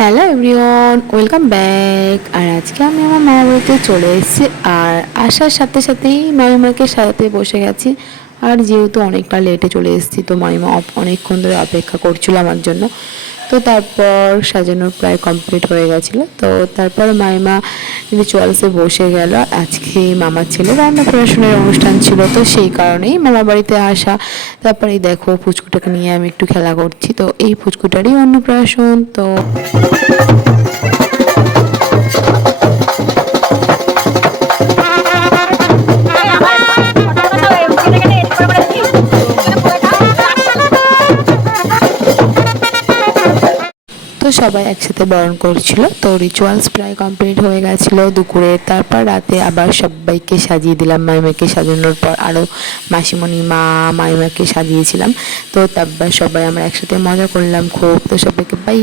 Hello everyone, welcome back. আর আজকে আমি আমার মামা বাড়িতে চলে এসেছি। আর আসার সাথে সাথেই মামিমাকে সাথে বসে গেছি। আর যেহেতু অনেকটা লেটে চলে এসেছি, তো মামিমা অনেকক্ষণ ধরে অপেক্ষা করছিল আমার জন্য। তো তারপর সাজানো প্রায় কমপ্লিট হয়ে গেছিলো। তো তারপর মামিমা রিচুয়ালসে বসে গেল। আজকে মামার ছেলের অন্নপ্রাশনের অনুষ্ঠান ছিল, তো সেই কারণেই মামার বাড়িতে আসা। তারপরে দেখো পুচকুটাকে নিয়ে আমি একটু খেলা করছি। তো এই পুচকুটারই অন্নপ্রাশন। তো তো সবাই একসাথে বরণ করছিল। তো রিচুয়ালস প্রায় কমপ্লিট হয়ে গেছিলো দুপুরে। তারপর রাতে আবার সবাইকে সাজিয়ে দিলাম। মাইমাকে সাজানোর পর আরও মাসিমণি মা মাইমাকে সাজিয়েছিলাম। তো তারপর সবাই আমরা একসাথে মজা করলাম খুব। তো সবাইকে বাই।